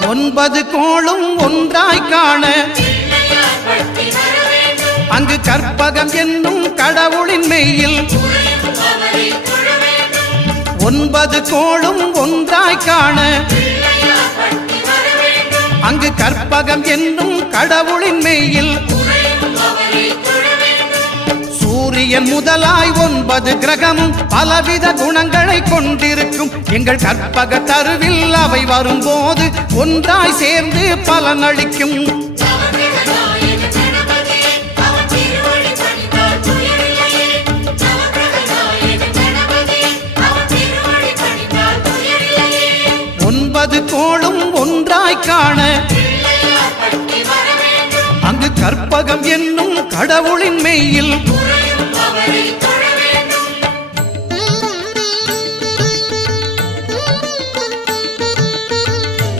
9 கோளும் ஒன்றாய் காண அங்கு கற்பகம் என்னும் கடவுளின் மெய்யில் 9 கோளும் ஒன்றாய் காண அங்கு கற்பகம் என்னும் கடவுளின் மெய்யில் சூரியன் முதலாய் 9 கிரகமும் பலவித குணங்களை கொண்டிருக்கும் எங்கள் கற்பக தருவில் அவை வரும்போது ஒன்றாய் சேர்ந்து பலனளிக்கும். கோளும் ஒன்றாய் காண அங்கு கற்பகம் என்னும் கடவுளின் மெய்யில்